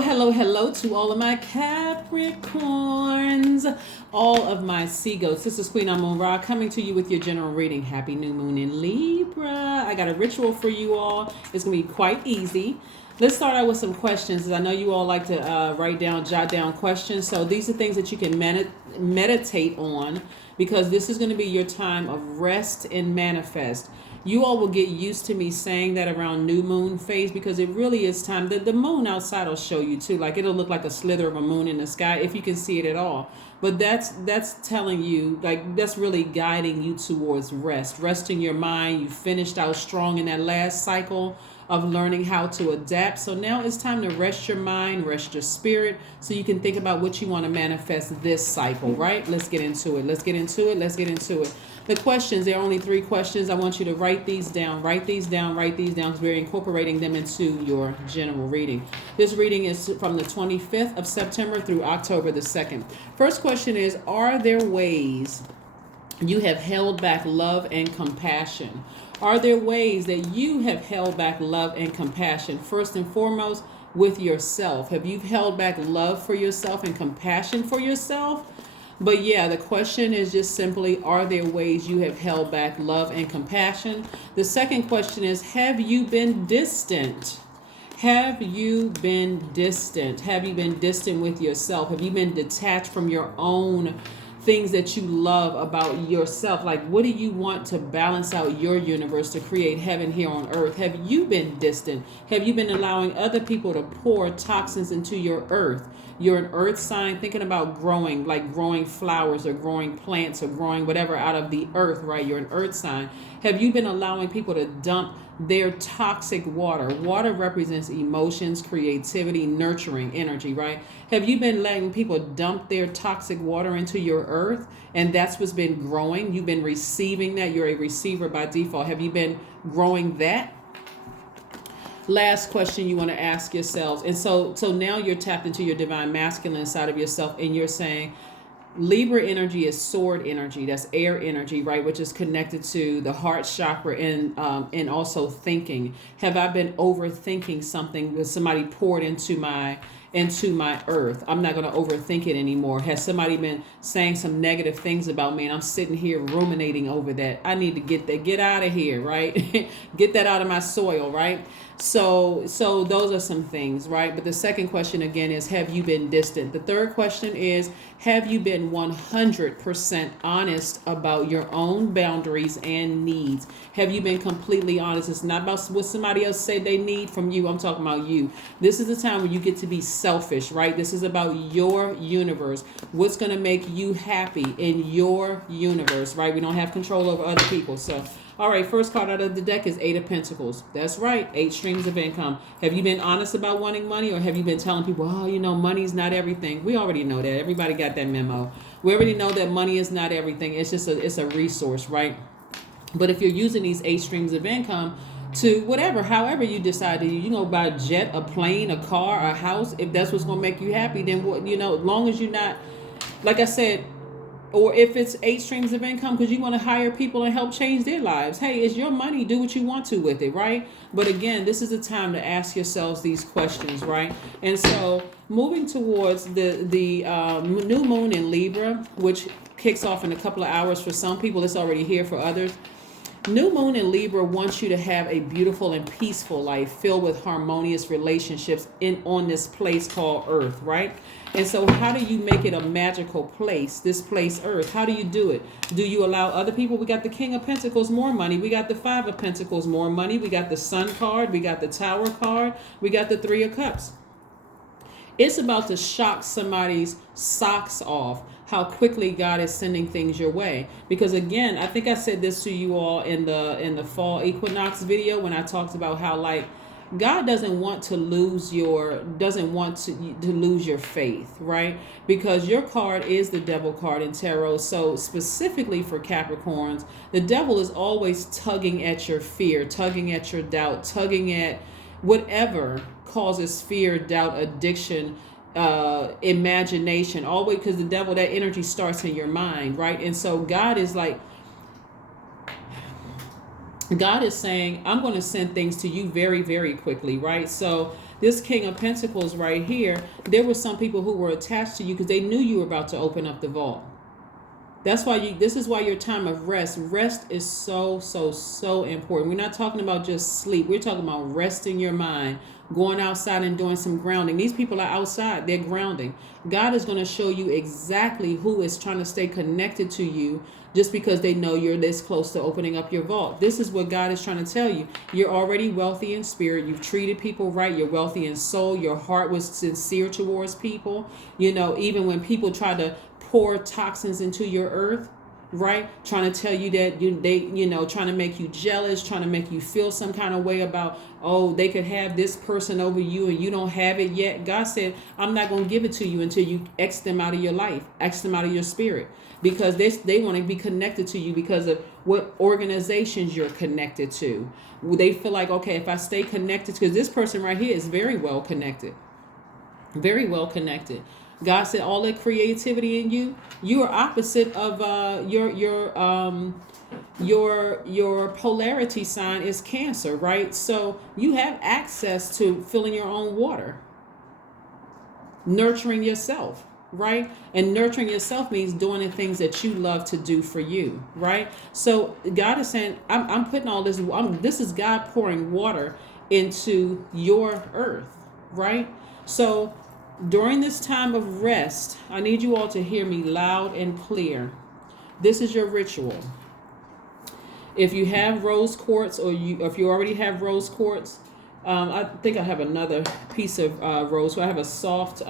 Hello to all of my Capricorns, all of my sea goats. This is Queen Amun Ra coming to you with your general reading. Happy new moon in Libra. I got a ritual for you all. It's going to be quite easy. Let's start out with some questions. I know you all like to jot down questions. So these are things that you can meditate on, because this is going to be your time of rest and manifest. You all will get used to me saying that around new moon phase, because it really is time. The moon outside will show you too. Like, it'll look like a slither of a moon in the sky if you can see it at all. But that's telling you, like, that's really guiding you towards rest. Resting your mind. You finished out strong in that last cycle of learning how to adapt. So now it's time to rest your mind, rest your spirit, so you can think about what you want to manifest this cycle, right? Let's get into it. The questions, there are only 3 questions. I want you to write these down, because we're incorporating them into your general reading. This reading is from the 25th of September through October the 2nd. First question is, are there ways you have held back love and compassion? Are there ways that you have held back love and compassion? First and foremost, with yourself. Have you held back love for yourself and compassion for yourself? But yeah, the question is just simply, are there ways you have held back love and compassion? The second question is, have you been distant? Have you been distant? Have you been distant with yourself? Have you been detached from your own things that you love about yourself? Like, what do you want to balance out your universe to create heaven here on earth? Have you been distant? Have you been allowing other people to pour toxins into your earth? You're an earth sign, thinking about growing, like growing flowers or growing plants or growing whatever out of the earth, right? You're an earth sign. Have you been allowing people to dump their toxic water? Water represents emotions, creativity, nurturing energy, right? Have you been letting people dump their toxic water into your earth? And that's what's been growing. You've been receiving that. You're a receiver by default. Have you been growing that? Last question you want to ask yourselves. And so now you're tapped into your divine masculine side of yourself, and you're saying, Libra energy is sword energy. That's air energy, right? Which is connected to the heart chakra and also thinking. Have I been overthinking something that somebody poured into my earth? I'm not going to overthink it anymore. Has somebody been saying some negative things about me and I'm sitting here ruminating over that? I need to get out of here, right? Get that out of my soil, right? So those are some things, right? But the second question again is, have you been distant? The third question is, have you been 100% honest about your own boundaries and needs? Have you been completely honest? It's not about what somebody else say they need from you. I'm talking about you. This is the time where you get to be selfish, right? This is about your universe. What's going to make you happy in your universe, right? We don't have control over other people. So, all right, first card out of the deck is 8 of Pentacles. That's right, 8 streams of income. Have you been honest about wanting money, or have you been telling people, oh, money's not everything? We already know that. Everybody got that memo. We already know that money is not everything. It's just it's a resource, right? But if you're using these 8 streams of income to however you decide to, buy a jet, a plane, a car, a house, if that's what's going to make you happy, then what, as long as you're not, like I said, or if it's 8 streams of income because you want to hire people and help change their lives. Hey, it's your money. Do what you want to with it, right? But again, this is a time to ask yourselves these questions, right? And so moving towards the new moon in Libra, which kicks off in a couple of hours for some people. It's already here for others. New moon in Libra wants you to have a beautiful and peaceful life filled with harmonious relationships on this place called Earth, right? And so how do you make it a magical place, this place Earth? How do you do it? Do you allow other people? We got the King of Pentacles, more money. We got the 5 of Pentacles, more money. We got the Sun card. We got the Tower card. We got the 3 of Cups. It's about to shock somebody's socks off how quickly God is sending things your way. Because again, I think I said this to you all in the fall equinox video when I talked about how, like, God doesn't want to lose your faith, right? Because your card is the Devil card in tarot. So specifically for Capricorns, the devil is always tugging at your fear, tugging at your doubt, tugging at whatever causes fear, doubt, addiction, imagination, always, because the devil, that energy starts in your mind, right? And so God is saying, I'm going to send things to you very, very quickly, right? So this King of Pentacles right here, there were some people who were attached to you because they knew you were about to open up the vault. That's why this is why your time of rest is so, so, so important. We're not talking about just sleep. We're talking about resting your mind, going outside and doing some grounding. These people are outside. They're grounding. God is going to show you exactly who is trying to stay connected to you just because they know you're this close to opening up your vault. This is what God is trying to tell you. You're already wealthy in spirit. You've treated people right. You're wealthy in soul. Your heart was sincere towards people. You know, even when people try to pour toxins into your earth, right? Trying to tell you that trying to make you jealous, trying to make you feel some kind of way about, oh, they could have this person over you and you don't have it yet. God said, I'm not going to give it to you until you X them out of your life, X them out of your spirit, because they want to be connected to you because of what organizations you're connected to. They feel like, okay, if I stay connected, because this person right here is very well connected, very well connected. God said all that creativity in you, you are opposite of your polarity sign is Cancer, right? So you have access to filling your own water, nurturing yourself, right? And nurturing yourself means doing the things that you love to do for you, right? So God is saying, I'm putting all this, this is God pouring water into your earth, right? So during this time of rest, I need you all to hear me loud and clear. This is your ritual. If you have rose quartz, or if you already have rose quartz, I think I have another piece of rose. So I have a soft,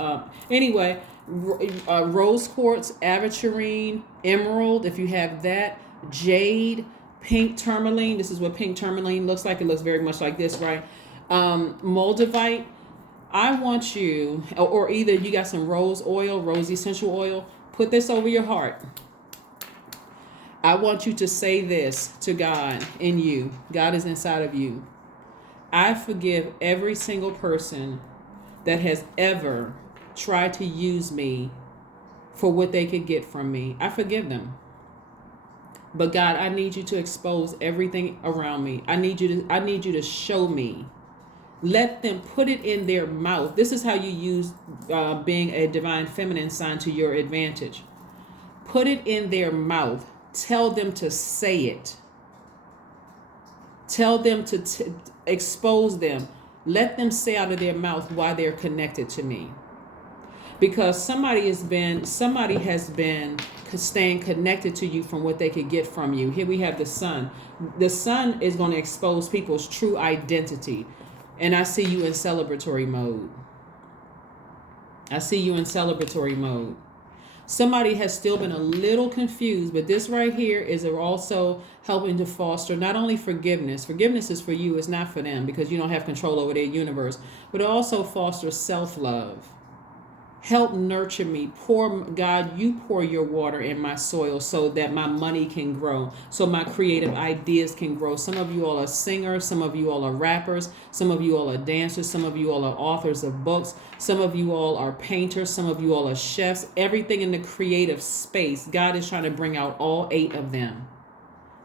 rose quartz, aventurine, emerald. If you have that, jade, pink tourmaline. This is what pink tourmaline looks like. It looks very much like this, right? Moldavite. I want you, or either you got some rose oil, rose essential oil, put this over your heart. I want you to say this to God in you. God is inside of you. I forgive every single person that has ever tried to use me for what they could get from me. I forgive them. But God, I need you to expose everything around me. I need you to show me. Let them put it in their mouth. This is how you use being a divine feminine sign to your advantage. Put it in their mouth. Tell them to say it. Tell them to expose them. Let them say out of their mouth why they're connected to me. Because somebody has been staying connected to you from what they could get from you. Here we have the sun. The sun is going to expose people's true identity. And I see you in celebratory mode. I see you in celebratory mode. Somebody has still been a little confused, but this right here is also helping to foster not only forgiveness. Forgiveness is for you, it's not for them, because you don't have control over their universe, but it also fosters self-love. Help nurture me. God, you pour your water in my soil so that my money can grow, so my creative ideas can grow. Some of you all are singers. Some of you all are rappers. Some of you all are dancers. Some of you all are authors of books. Some of you all are painters. Some of you all are chefs. Everything in the creative space, God is trying to bring out all 8 of them.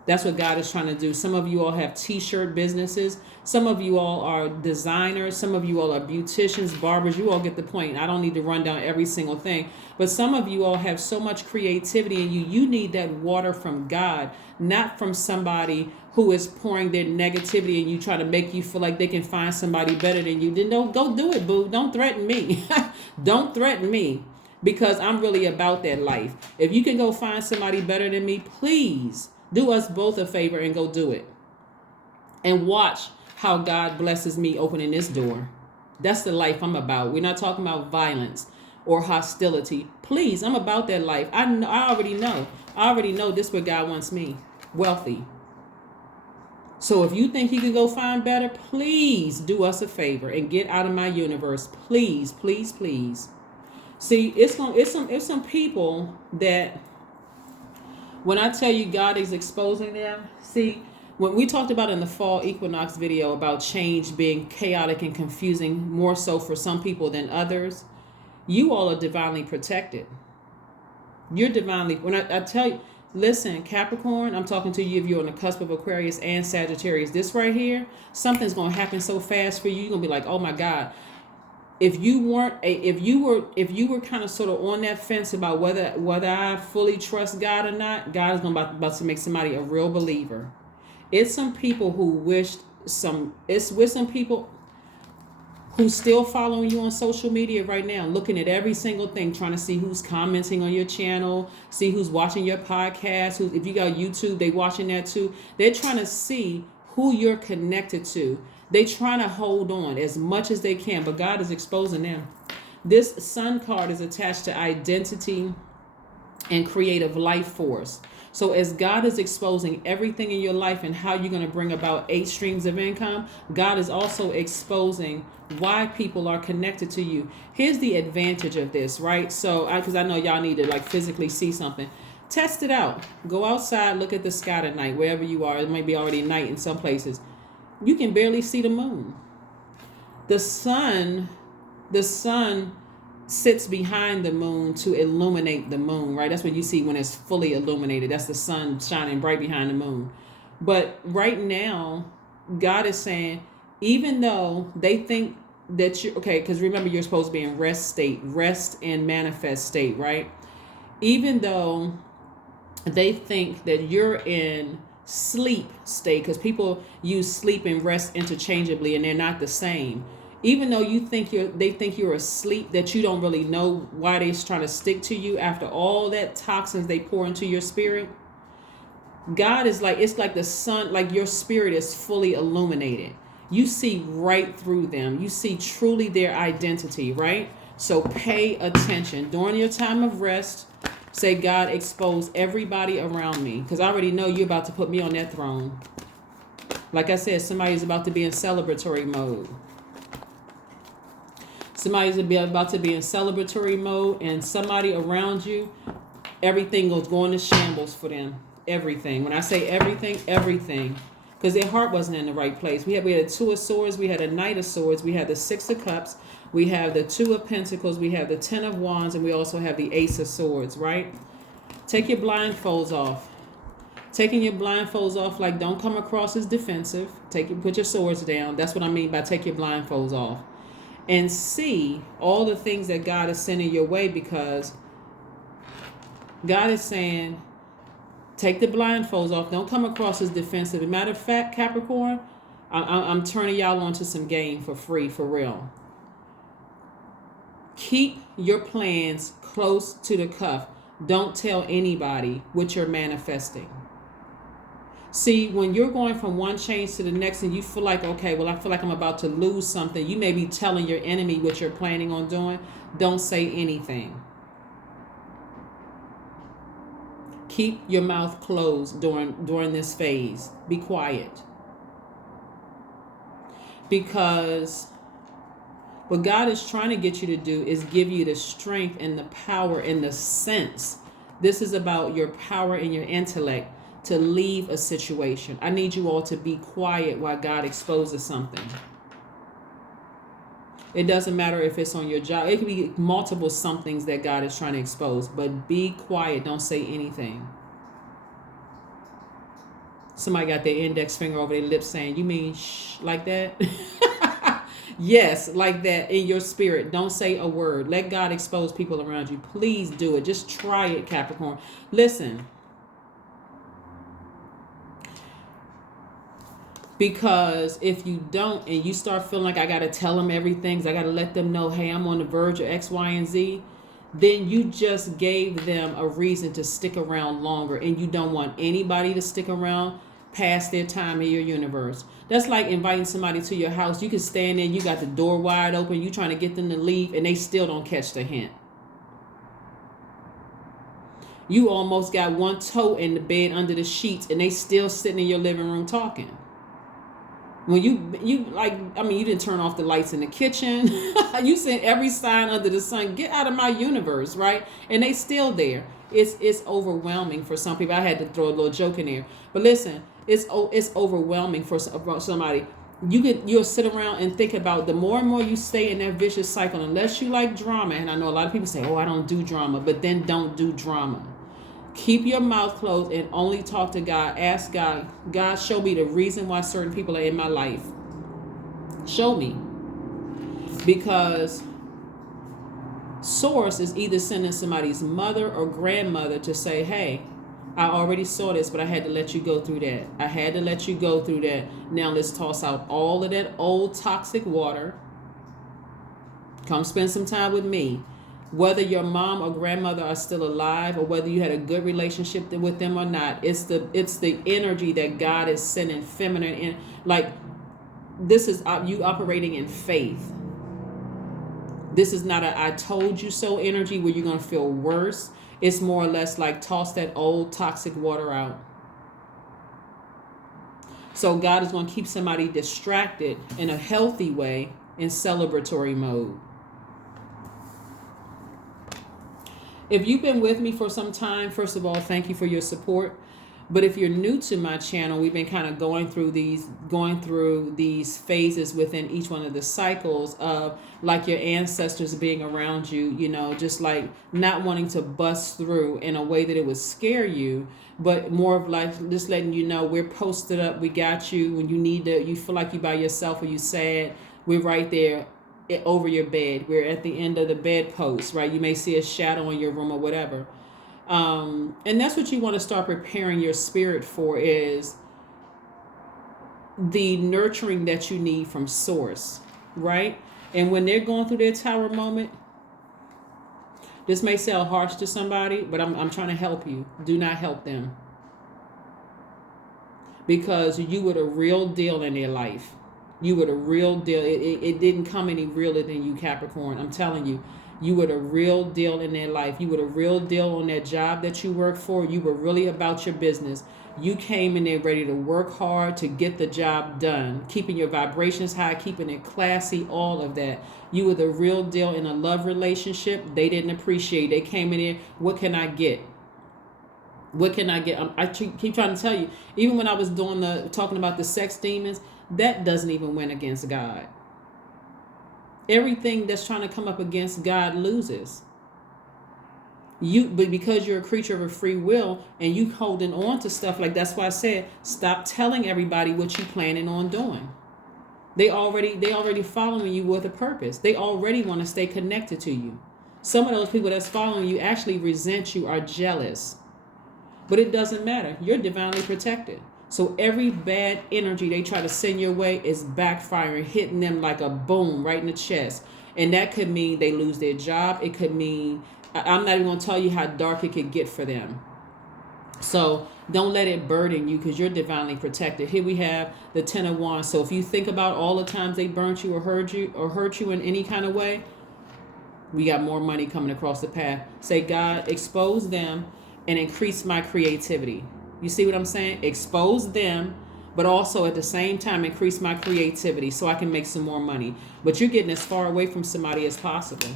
That's what God is trying to do. Some of you all have t-shirt businesses. Some of you all are designers. Some of you all are beauticians, barbers. You all get the point. I don't need to run down every single thing. But some of you all have so much creativity in you. You need that water from God, not from somebody who is pouring their negativity and you, trying to make you feel like they can find somebody better than you. Then don't go do it, boo. Don't threaten me. Don't threaten me, because I'm really about that life. If you can go find somebody better than me, please do us both a favor and go do it. And watch how God blesses me opening this door. That's the life I'm about. We're not talking about violence or hostility. Please, I'm about that life. I already know. I already know this is where God wants me. Wealthy. So if you think you can go find better, please do us a favor and get out of my universe. Please, please, please. See, it's some people that, when I tell you God is exposing them, see, when we talked about in the fall equinox video about change being chaotic and confusing, more so for some people than others, you all are divinely protected. You're divinely, when I tell you, listen, Capricorn, I'm talking to you if you're on the cusp of Aquarius and Sagittarius. This right here, something's going to happen so fast for you, you're going to be like, oh my God. if you if you were kind of sort of on that fence about whether I fully trust God or not, God is about to make somebody a real believer. It's some people who it's with some people who's still following you on social media right now, looking at every single thing, trying to see who's commenting on your channel, see who's watching your podcast, if you got YouTube, they watching that too. They're trying to see who you're connected to. They trying to hold on as much as they can, but God is exposing them. This Sun card is attached to identity and creative life force. So as God is exposing everything in your life and how you're going to bring about 8 streams of income, God is also exposing why people are connected to you. Here's the advantage of this, right? So, because I know y'all need to like physically see something. Test it out. Go outside, look at the sky tonight, wherever you are. It might be already night in some places. You can barely see the moon. The sun sits behind the moon to illuminate the moon, right? That's what you see when it's fully illuminated. That's the sun shining bright behind the moon. But right now, God is saying, even though they think that you, okay, because remember, you're supposed to be in rest and manifest state, right? Even though they think that you're in sleep state, because people use sleep and rest interchangeably and they're not the same. Even though they think you're asleep, that you don't really know why they're trying to stick to you after all that toxins they pour into your spirit. God is like, it's like the sun, like your spirit is fully illuminated. You see right through them. You see truly their identity, right? So pay attention. During your time of rest, say, God, expose everybody around me. Because I already know you're about to put me on that throne. Like I said, somebody's about to be in celebratory mode. Somebody's about to be in celebratory mode, and somebody around you, everything goes going to shambles for them. Everything. When I say everything, everything. Because their heart wasn't in the right place. We had a 2 of Swords, we had a Knight of Swords, we had the 6 of Cups, we have the 2 of Pentacles, we have the 10 of Wands, and we also have the Ace of Swords, right? Take your blindfolds off. Taking your blindfolds off, like, don't come across as defensive. Put your swords down. That's what I mean by take your blindfolds off. And see all the things that God is sending your way, because God is saying, take the blindfolds off. Don't come across as defensive. As a matter of fact, Capricorn, I'm turning y'all onto some game for free, for real. Keep your plans close to the cuff. Don't tell anybody what you're manifesting. See, when you're going from one change to the next and you feel like, okay, well, I feel like I'm about to lose something, you may be telling your enemy what you're planning on doing. Don't say anything. Keep your mouth closed during this phase. Be quiet. Because what God is trying to get you to do is give you the strength and the power and the sense. This is about your power and your intellect to leave a situation. I need you all to be quiet while God exposes something. It doesn't matter if it's on your job. It could be multiple somethings that God is trying to expose. But be quiet. Don't say anything. Somebody got their index finger over their lips saying, you mean shh, like that? Yes, like that in your spirit. Don't say a word. Let God expose people around you. Please do it. Just try it, Capricorn. Listen. Because if you don't and you start feeling like I got to tell them everything, I got to let them know, hey, I'm on the verge of X, Y, and Z, then you just gave them a reason to stick around longer. And you don't want anybody to stick around past their time in your universe. That's like inviting somebody to your house. You can stand there, you got the door wide open, you trying to get them to leave, and they still don't catch the hint. You almost got one toe in the bed under the sheets, and they still sitting in your living room talking. When you like, I mean, you didn't turn off the lights in the kitchen. You sent every sign under the sun, get out of my universe, right? And they still there. It's overwhelming for some people. I had to throw a little joke in there. But listen, it's overwhelming for somebody. You'll sit around and think about the more and more you stay in that vicious cycle, unless you like drama. And I know a lot of people say, oh, I don't do drama. But then don't do drama. Keep your mouth closed and only talk to God. Ask God, God, show me the reason why certain people are in my life. Show me. Because Source is either sending somebody's mother or grandmother to say, hey, I already saw this, but I had to let you go through that. I had to let you go through that. Now let's toss out all of that old toxic water. Come spend some time with me. Whether your mom or grandmother are still alive, or whether you had a good relationship with them or not, it's the energy that God is sending feminine in. Like, this is you operating in faith. This is not a I told you so energy where you're going to feel worse. It's more or less like toss that old toxic water out. So God is going to keep somebody distracted in a healthy way, in celebratory mode. If you've been with me for some time, first of all, thank you for your support. But if you're new to my channel, we've been kind of going through these phases within each one of the cycles of like your ancestors being around you, you know, just like not wanting to bust through in a way that it would scare you, but more of like just letting you know we're posted up, we got you. When you need to, you feel like you by yourself or you sad, we're right there over your bed. We're at the end of the bedpost, right? You may see a shadow in your room or whatever. And that's what you want to start preparing your spirit for, is the nurturing that you need from source, right? And when they're going through their tower moment, this may sound harsh to somebody, but I'm trying to help you. Do not help them. Because you were the real deal in their life. You were the real deal. It didn't come any realer than you, Capricorn. I'm telling you. You were the real deal in their life. You were the real deal on that job that you worked for. You were really about your business. You came in there ready to work hard to get the job done, keeping your vibrations high, keeping it classy, all of that. You were the real deal in a love relationship. They didn't appreciate. They came in there, what can I get? What can I get? I keep trying to tell you, even when I was talking about the sex demons, that doesn't even win against God. Everything that's trying to come up against God loses. But because you're a creature of a free will and you holding on to stuff, like that's why I said, stop telling everybody what you planning on doing. They already following you with a purpose. They already want to stay connected to you. Some of those people that's following you actually resent you, are jealous. But it doesn't matter. You're divinely protected. So every bad energy they try to send your way is backfiring, hitting them like a boom right in the chest. And that could mean they lose their job. It could mean, I'm not even going to tell you how dark it could get for them. So don't let it burden you, because you're divinely protected. Here we have the 10 of Wands. So if you think about all the times they burnt you or hurt you in any kind of way, we got more money coming across the path. Say, God, expose them and increase my creativity. You see what I'm saying? Expose them, but also at the same time increase my creativity so I can make some more money. But you're getting as far away from somebody as possible.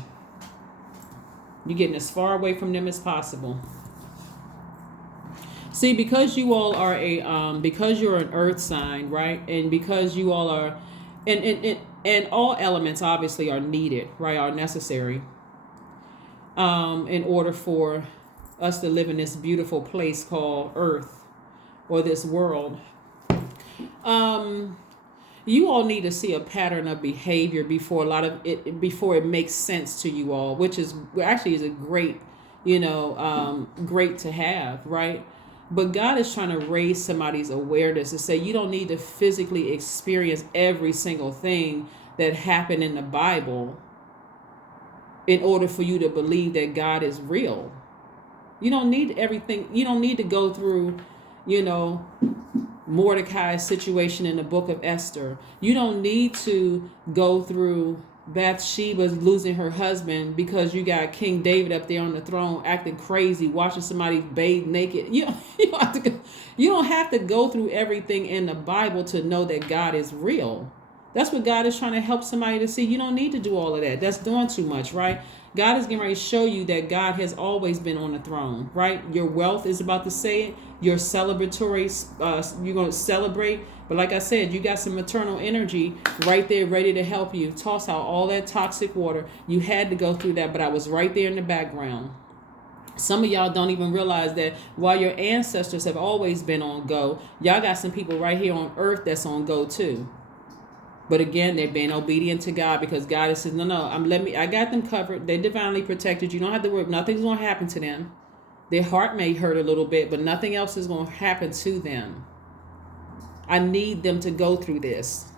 You're getting as far away from them as possible. See, because you all are because you're an earth sign, right? And because you all are, and all elements obviously are needed, right? Are necessary in order for us to live in this beautiful place called Earth, or this world. You all need to see a pattern of behavior before it makes sense to you all, which is actually is a great, great to have, right? But God is trying to raise somebody's awareness to say you don't need to physically experience every single thing that happened in the Bible in order for you to believe that God is real. You don't need everything. You don't need to go through, Mordecai's situation in the book of Esther. You don't need to go through Bathsheba losing her husband because you got King David up there on the throne acting crazy, watching somebody bathe naked. You don't have to go through everything in the Bible to know that God is real. That's what God is trying to help somebody to see. You don't need to do all of that. That's doing too much, right? God is getting ready to show you that God has always been on the throne, right? Your wealth is about to say it. Your celebratory, you're going to celebrate. But like I said, you got some maternal energy right there ready to help you. Toss out all that toxic water. You had to go through that, but I was right there in the background. Some of y'all don't even realize that while your ancestors have always been on go, y'all got some people right here on earth that's on go too. But again, they're being obedient to God because God is saying, no, I got them covered. They're divinely protected. You don't have to worry. Nothing's going to happen to them. Their heart may hurt a little bit, but nothing else is going to happen to them. I need them to go through this.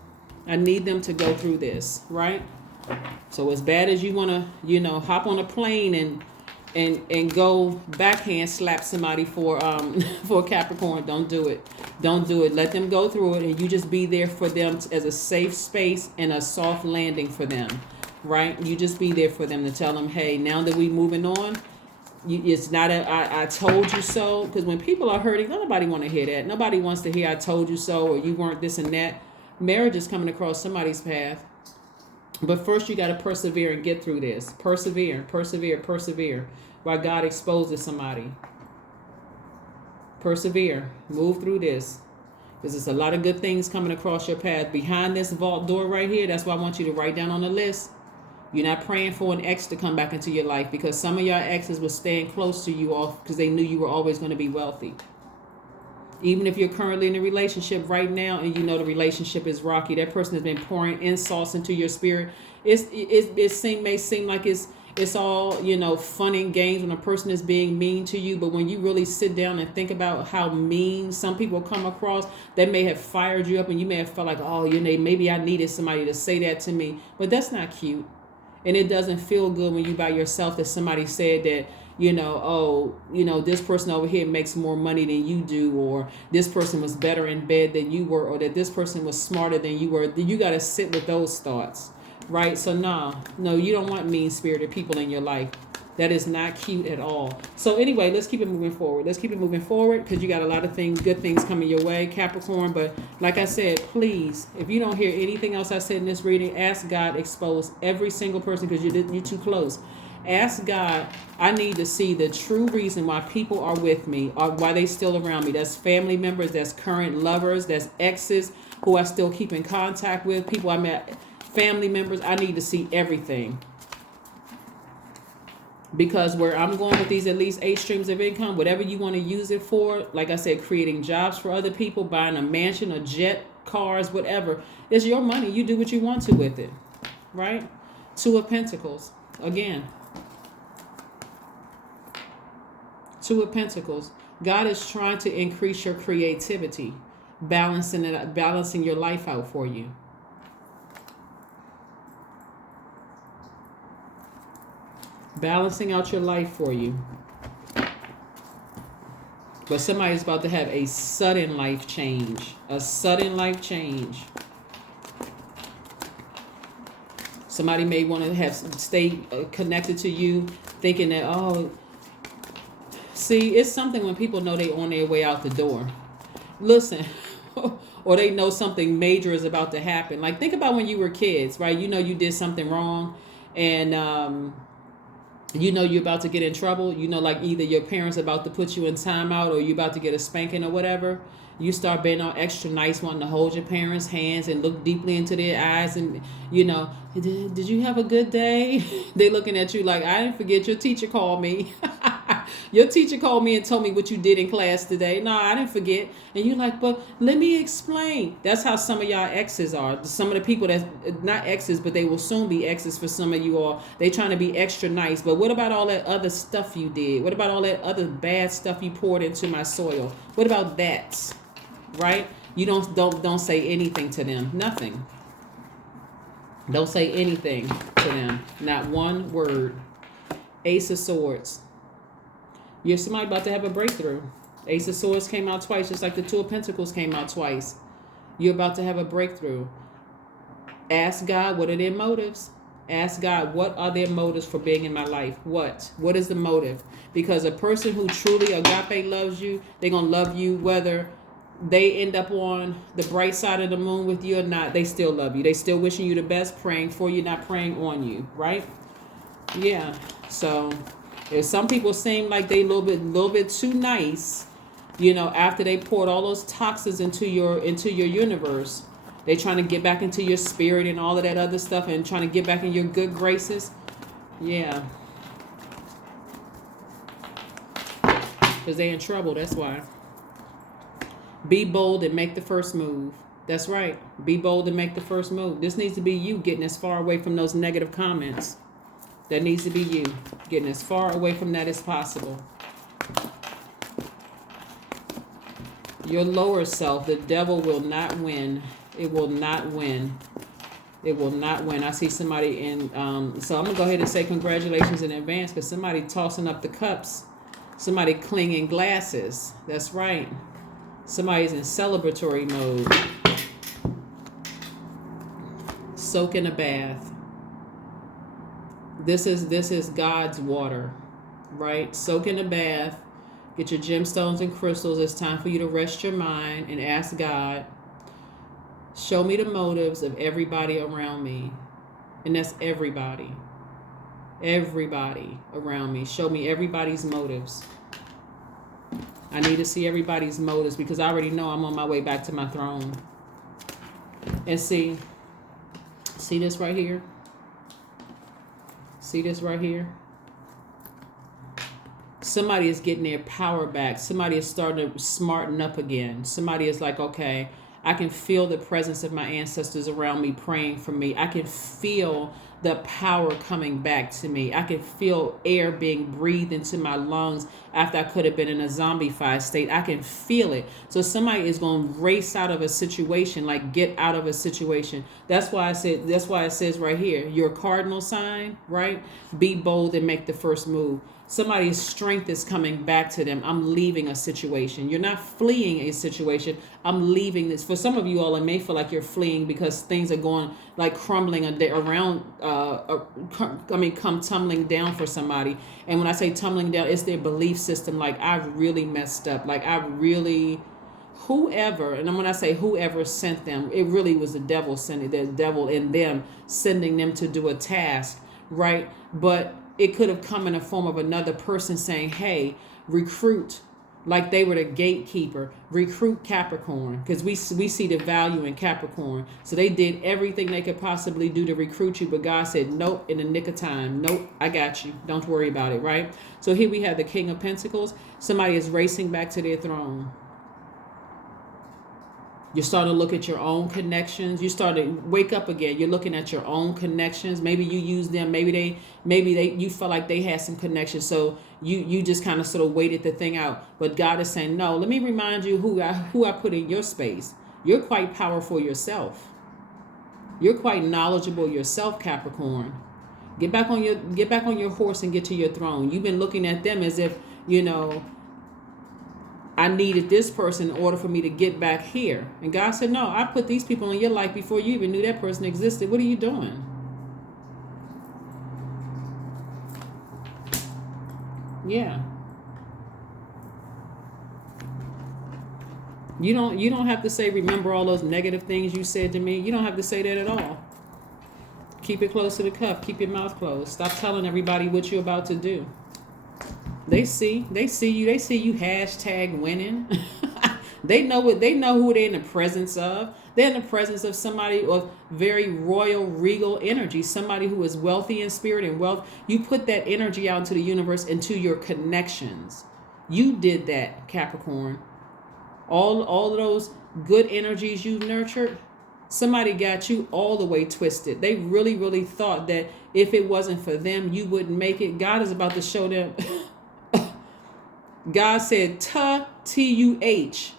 I need them to go through this, right? So as bad as you want to, hop on a plane and go backhand slap somebody for for Capricorn, don't do it. Don't do it. Let them go through it, and you just be there for them as a safe space and a soft landing for them, right? You just be there for them to tell them, hey, now that we moving on, it's not I told you so. Because when people are hurting, nobody want to hear that. Nobody wants to hear I told you so or you weren't this and that. Marriage is coming across somebody's path. But first you got to persevere and get through this. Persevere. While God exposes somebody. Persevere. Move through this. Because there's a lot of good things coming across your path. Behind this vault door right here, that's why I want you to write down on the list. You're not praying for an ex to come back into your life because some of your exes were staying close to you all because they knew you were always going to be wealthy. Even if you're currently in a relationship right now and you know the relationship is rocky, that person has been pouring insults into your spirit. It may seem like it's all, fun and games when a person is being mean to you. But when you really sit down and think about how mean some people come across, they may have fired you up and you may have felt like, oh, maybe I needed somebody to say that to me. But that's not cute. And it doesn't feel good when you by yourself that somebody said that, this person over here makes more money than you do, or this person was better in bed than you were, or that this person was smarter than you were. You got to sit with those thoughts, right? So no, you don't want mean-spirited people in your life. That is not cute at all. So anyway, let's keep it moving forward. Because you got a lot of good things coming your way, Capricorn. But like I said, please, if you don't hear anything else I said in this reading, ask God expose every single person because you're too close. Ask God, I need to see the true reason why people are with me or why they still around me. That's family members, that's current lovers, that's exes who I still keep in contact with, people I met, family members. I need to see everything. Because where I'm going with these at least 8 streams of income, whatever you want to use it for, like I said, creating jobs for other people, buying a mansion, a jet, cars, whatever, it's your money. You do what you want to with it, right? 2 of Pentacles. Again, 2 of Pentacles. God is trying to increase your creativity, balancing your life out for you. Balancing out your life for you. But somebody's about to have a sudden life change. A sudden life change. Somebody may want to stay connected to you, thinking that, see, it's something when people know they're on their way out the door. Listen, or they know something major is about to happen. Like, think about when you were kids, right? You did something wrong, and you're about to get in trouble. Like either your parents about to put you in timeout or you about to get a spanking or whatever. You start being all extra nice, wanting to hold your parents' hands and look deeply into their eyes and, did you have a good day? They looking at you like, I didn't forget your teacher called me. Your teacher called me and told me what you did in class today. No, I didn't forget. And you're like, but let me explain. That's how some of y'all exes are. Some of the people that's not exes, but they will soon be exes for some of you all. They trying to be extra nice. But what about all that other stuff you did? What about all that other bad stuff you poured into my soil? What about that? Right? You don't say anything to them. Nothing. Don't say anything to them. Not one word. Ace of Swords. You're somebody about to have a breakthrough. Ace of Swords came out twice, just like the 2 of Pentacles came out twice. You're about to have a breakthrough. Ask God, what are their motives? Ask God, what are their motives for being in my life? What? What is the motive? Because a person who truly agape loves you, they're going to love you whether they end up on the bright side of the moon with you or not. They still love you. They still wishing you the best, praying for you, not praying on you, right? Yeah. So if some people seem like they a little bit too nice, after they poured all those toxins into your universe, they trying to get back into your spirit and all of that other stuff and trying to get back in your good graces. Yeah. Because they're in trouble, that's why. Be bold and make the first move. That's right. Be bold and make the first move. This needs to be you getting as far away from those negative comments. That needs to be you getting as far away from that as possible. Your lower self, the devil will not win. It will not win. It will not win. I see somebody in, so I'm going to go ahead and say congratulations in advance because somebody tossing up the cups. Somebody clinging glasses. That's right. Somebody's in celebratory mode. Soak in a bath. This is God's water, right? Soak in a bath. Get your gemstones and crystals. It's time for you to rest your mind and ask God, show me the motives of everybody around me. And that's everybody. Everybody around me. Show me everybody's motives. I need to see everybody's motives because I already know I'm on my way back to my throne. And see this right here? See this right here? Somebody is getting their power back. Somebody is starting to smarten up again. Somebody is like, okay, I can feel the presence of my ancestors around me praying for me. I can feel the power coming back to me. I can feel air being breathed into my lungs after I could have been in a zombified state. I can feel it. So somebody is going to race out of a situation, like get out of a situation. That's why it says right here, your cardinal sign, right? Be bold and make the first move. Somebody's strength is coming back to them. I'm leaving a situation. You're not fleeing a situation. I'm leaving this. For some of you all, it may feel like you're fleeing because things are going like crumbling around, come tumbling down for somebody. And when I say tumbling down, it's their belief system. Like, I've really messed up. Like, whoever, and when I say whoever sent them, it really was the devil sending, the devil in them, sending them to do a task, right? But it could have come in the form of another person saying, hey, recruit, like they were the gatekeeper, recruit Capricorn, because we see the value in Capricorn. So they did everything they could possibly do to recruit you, but God said, nope, in the nick of time. Nope, I got you. Don't worry about it, right? So here we have the King of Pentacles. Somebody is racing back to their throne. You're starting to look at your own connections. You start to wake up again. You're looking at your own connections. Maybe you use them. Maybe you felt like they had some connections. So you just kind of sort of waited the thing out. But God is saying, no, let me remind you who I put in your space. You're quite powerful yourself. You're quite knowledgeable yourself, Capricorn. Get back on your horse and get to your throne. You've been looking at them as if, I needed this person in order for me to get back here. And God said, no, I put these people in your life before you even knew that person existed. What are you doing? Yeah. You don't have to say, remember all those negative things you said to me. You don't have to say that at all. Keep it close to the cup. Keep your mouth closed. Stop telling everybody what you're about to do. They see you. They see you hashtag winning. They know who they're in the presence of. They're in the presence of somebody of very royal, regal energy, somebody who is wealthy in spirit and wealth. You put that energy out into the universe, into your connections. You did that, Capricorn. All of those good energies you nurtured, somebody got you all the way twisted. They really, really thought that if it wasn't for them, you wouldn't make it. God is about to show them. God said, T-U-H.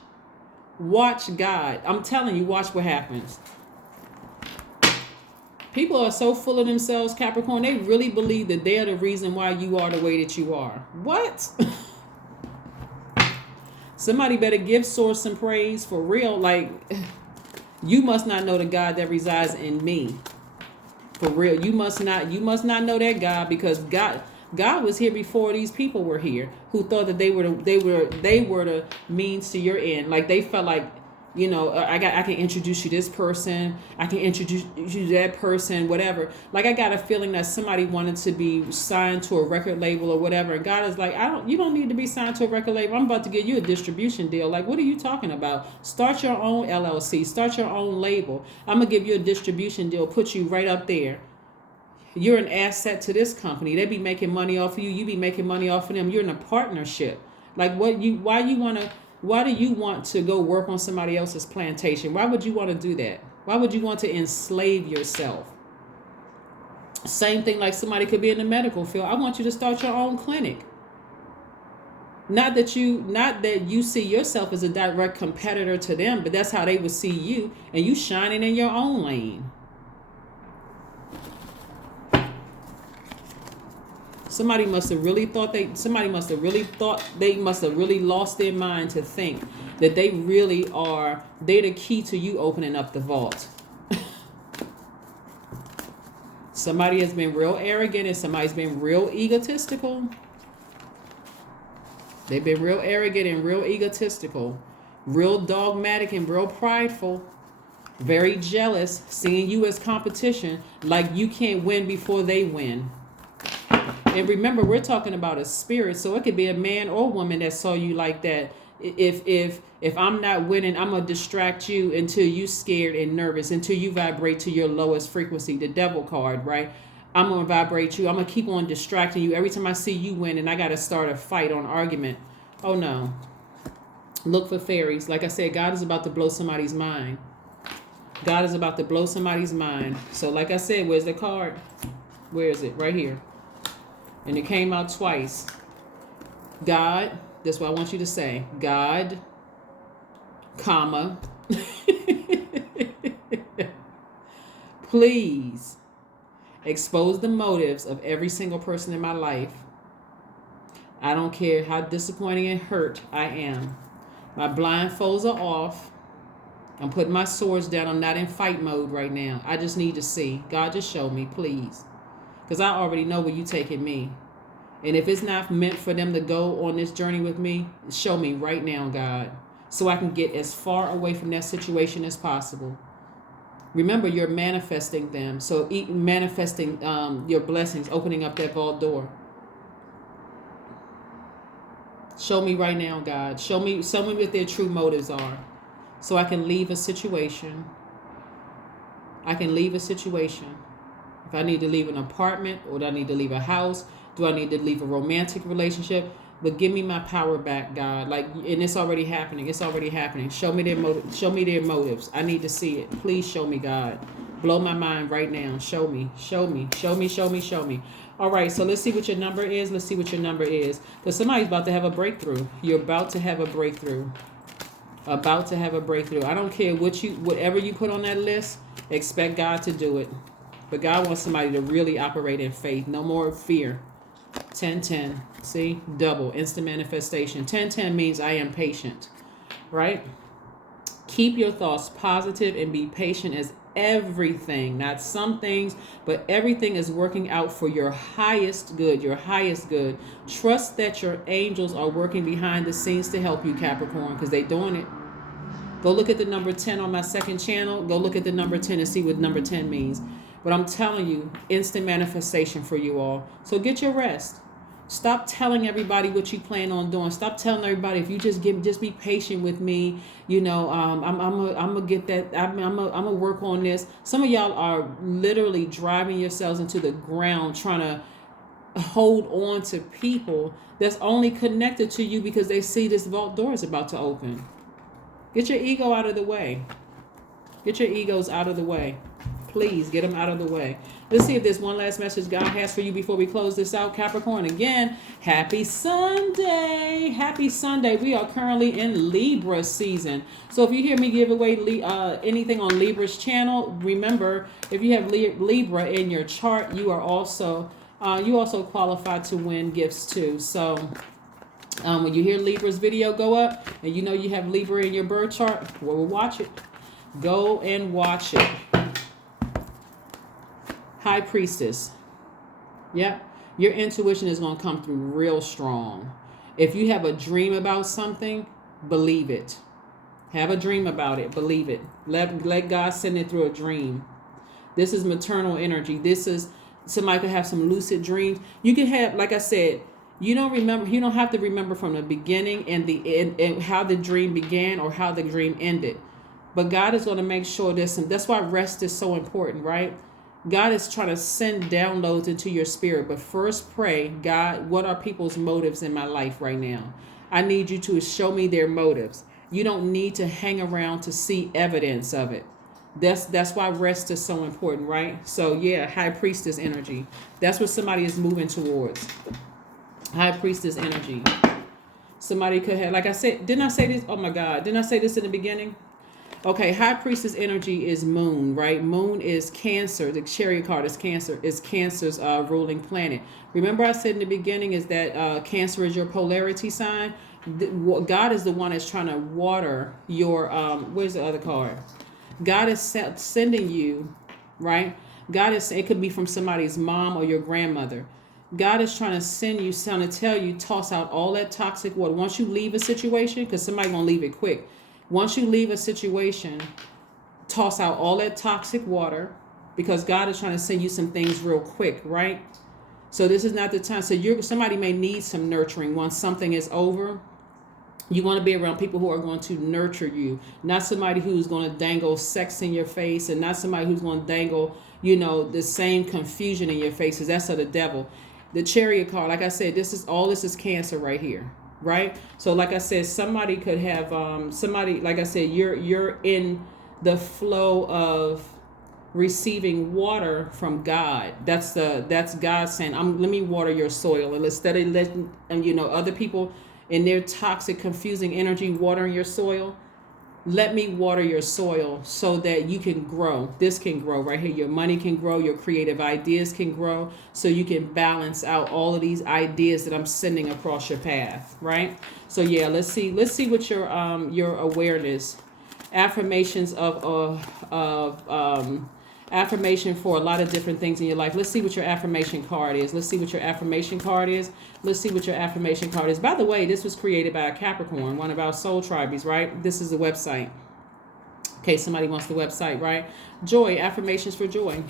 Watch God. I'm telling you, watch what happens. People are so full of themselves, Capricorn. They really believe that they're the reason why you are the way that you are. What? Somebody better give Source some praise for real. Like, you must not know the God that resides in me. For real. You must not know that God, because God was here before these people were here, who thought that they were the means to your end. Like, they felt like, I can introduce you this person, I can introduce you that person, whatever. Like, I got a feeling that somebody wanted to be signed to a record label or whatever, and God is like, you don't need to be signed to a record label. I'm about to give you a distribution deal. Like, what are you talking about? Start your own LLC, start your own label. I'm gonna give you a distribution deal, put you right up there. You're an asset to this company. They be making money off of you. You be making money off of them. You're in a partnership. Like, why you want Why do you want to go work on somebody else's plantation? Why would you want to do that? Why would you want to enslave yourself? Same thing like somebody could be in the medical field. I want you to start your own clinic. Not that you see yourself as a direct competitor to them, but that's how they would see you, and you shining in your own lane. Somebody must have really lost their mind to think that they really are, they're the key to you opening up the vault. Somebody has been real arrogant and somebody's been real egotistical. They've been real arrogant and real egotistical, real dogmatic and real prideful, very jealous, seeing you as competition, like you can't win before they win. And remember, we're talking about a spirit, so it could be a man or woman that saw you like that. If I'm not winning, I'm gonna distract you until you scared and nervous, until you vibrate to your lowest frequency, the devil card, right? I'm gonna vibrate you. I'm gonna keep on distracting you every time I see you win, and I gotta start a fight or an argument. Oh no! Look for fairies. Like I said, God is about to blow somebody's mind. God is about to blow somebody's mind. So, like I said, where's the card? Where is it? Right here. And it came out twice. God. That's what I want you to say. God, comma, please expose the motives of every single person in my life. I don't care how disappointing and hurt I am. My blindfolds are off. I'm putting my swords down. I'm not in fight mode right now. I just need to see. God, just show me, please. Because I already know where you're taking me. And if it's not meant for them to go on this journey with me, show me right now, God, so I can get as far away from that situation as possible. Remember, you're manifesting them. So manifesting your blessings, opening up that vault door. Show me right now, God. Show me what their true motives are, so I can leave a situation. I can leave a situation. If I need to leave an apartment, or do I need to leave a house? Do I need to leave a romantic relationship? But give me my power back, God. And it's already happening. It's already happening. Show me their motives. I need to see it. Please show me, God. Blow my mind right now. Show me. Show me. Show me. Show me. Show me. All right. So let's see what your number is. Let's see what your number is. Because somebody's about to have a breakthrough. You're about to have a breakthrough. About to have a breakthrough. I don't care whatever you put on that list. Expect God to do it. But God wants somebody to really operate in faith. No more fear. 10-10. See? Double. Instant manifestation. 10-10 means I am patient. Right? Keep your thoughts positive and be patient as everything, not some things, but everything is working out for your highest good. Your highest good. Trust that your angels are working behind the scenes to help you, Capricorn, because they're doing it. Go look at the number 10 on my second channel. Go look at the number 10 and see what number 10 means. But I'm telling you, instant manifestation for you all. So get your rest. Stop telling everybody what you plan on doing. Stop telling everybody, if you just be patient with me. I'm gonna get that. I'm gonna work on this. Some of y'all are literally driving yourselves into the ground, trying to hold on to people that's only connected to you because they see this vault door is about to open. Get your ego out of the way. Get your egos out of the way. Please get them out of the way. Let's see if there's one last message God has for you before we close this out. Capricorn, again, happy Sunday. Happy Sunday. We are currently in Libra season. So if you hear me give away anything on Libra's channel, remember, if you have Libra in your chart, you are also qualified to win gifts too. So when you hear Libra's video go up and you know you have Libra in your birth chart, well, watch it. Go and watch it. High Priestess. Yep. Your intuition is going to come through real strong. If you have a dream about something, believe it. Have a dream about it. Believe it. Let God send it through a dream. This is maternal energy. This is, somebody could have some lucid dreams. You can have, like I said, you don't have to remember from the beginning and the end and how the dream began or how the dream ended. But God is going to make sure that's why rest is so important, right? God is trying to send downloads into your spirit. But first pray, God, what are people's motives in my life right now? I need you to show me their motives. You don't need to hang around to see evidence of it. That's why rest is so important, right? So yeah, high priestess energy. That's what somebody is moving towards. High priestess energy. Somebody could have, like I said, didn't I say this? Oh my God, didn't I say this in the beginning? Okay, high priestess energy is moon, right? Moon is Cancer. The chariot card is Cancer. Is Cancer's ruling planet. Remember I said in the beginning is that Cancer is your polarity sign. God is the one that's trying to water your, where's the other card? God is sending you, right? God is, it could be from somebody's mom or your grandmother. God is trying to send you, trying to tell you, toss out all that toxic water. Once you leave a situation, because somebody's going to leave it quick. Once you leave a situation, toss out all that toxic water, because God is trying to send you some things real quick, right? So this is not the time. So somebody may need some nurturing once something is over. You want to be around people who are going to nurture you, not somebody who's going to dangle sex in your face, and not somebody who's going to dangle, the same confusion in your face, because that's of the devil. The chariot card, like I said, this is Cancer right here, right? So like I said, somebody could have somebody, like I said, you're in the flow of receiving water from God. That's God saying, let me water your soil, and instead of letting other people in their toxic, confusing energy watering your soil, let me water your soil so that you can grow. This can grow right here. Your money can grow. Your creative ideas can grow, so you can balance out all of these ideas that I'm sending across your path, right? So yeah, let's see what your awareness, affirmations affirmation for a lot of different things in your life. Let's see what your affirmation card is. Let's see what your affirmation card is. Let's see what your affirmation card is. By the way, this was created by a Capricorn, one of our soul tribes, right? This is the website. In case somebody wants the website, right? Joy, affirmations for joy.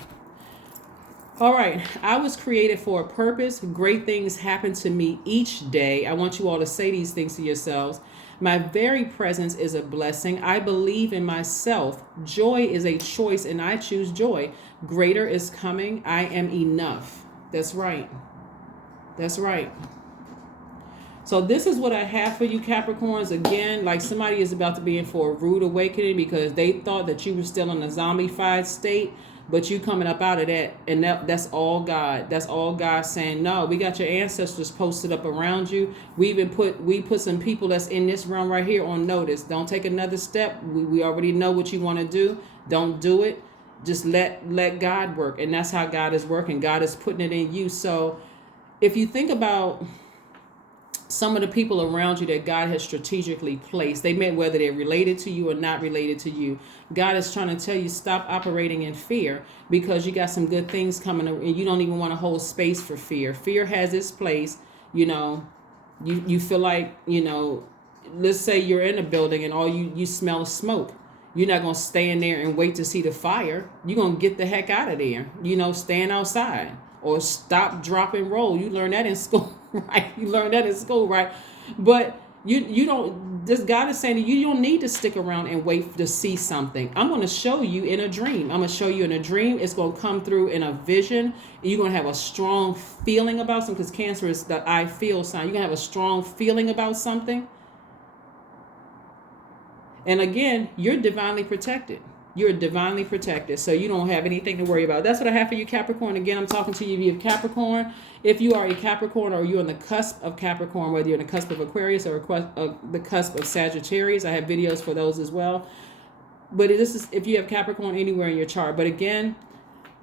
All right. I was created for a purpose. Great things happen to me each day. I want you all to say these things to yourselves. My very presence is a blessing. I believe in myself. Joy is a choice, and I choose joy. Greater is coming. I am enough. That's right. That's right. So this is what I have for you, Capricorns. Again, like somebody is about to be in for a rude awakening because they thought that you were still in a zombified state. But you coming up out of that, and that's all God. That's all God saying, no, we got your ancestors posted up around you. We put some people that's in this realm right here on notice. Don't take another step. We already know what you want to do. Don't do it. Just let God work. And that's how God is working. God is putting it in you. So if you think about some of the people around you that God has strategically placed, they may, whether they're related to you or not related to you, God is trying to tell you, stop operating in fear, because you got some good things coming, and you don't even want to hold space for fear. Fear has its place. You feel like, let's say you're in a building and all you smell is smoke. You're not going to stay in there and wait to see the fire. You're going to get the heck out of there, stand outside. Or stop, drop, and roll. You learn that in school, right? You learn that in school, right? But you don't, this God is saying that you don't need to stick around and wait to see something. I'm going to show you in a dream. I'm going to show you in a dream. It's going to come through in a vision. You're going to have a strong feeling about something, because Cancer is the I feel sign. You're going to have a strong feeling about something. And again, you're divinely protected. You're divinely protected, so you don't have anything to worry about. That's what I have for you, Capricorn. Again, I'm talking to you if you have Capricorn. If you are a Capricorn, or you're on the cusp of Capricorn, whether you're on the cusp of Aquarius or the cusp of Sagittarius, I have videos for those as well. But this is if you have Capricorn anywhere in your chart. But again,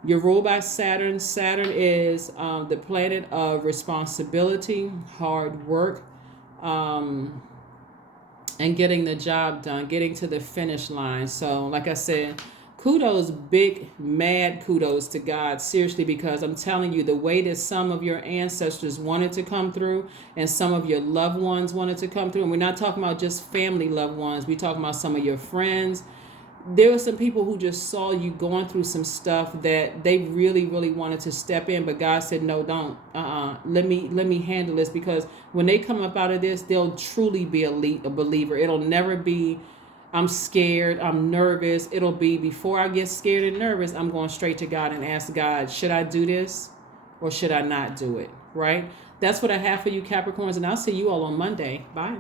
you're ruled by Saturn. Saturn is the planet of responsibility, hard work, and getting the job done, getting to the finish line. So like I said, kudos, big, mad kudos to God, seriously, because I'm telling you, the way that some of your ancestors wanted to come through and some of your loved ones wanted to come through, and we're not talking about just family loved ones, we're talking about some of your friends. There were some people who just saw you going through some stuff that they really, really wanted to step in, but God said, no, don't. Let me handle this, because when they come up out of this, they'll truly be a believer. It'll never be, I'm scared, I'm nervous. It'll be, before I get scared and nervous, I'm going straight to God and ask God, should I do this or should I not do it? Right? That's what I have for you, Capricorns, and I'll see you all on Monday. Bye.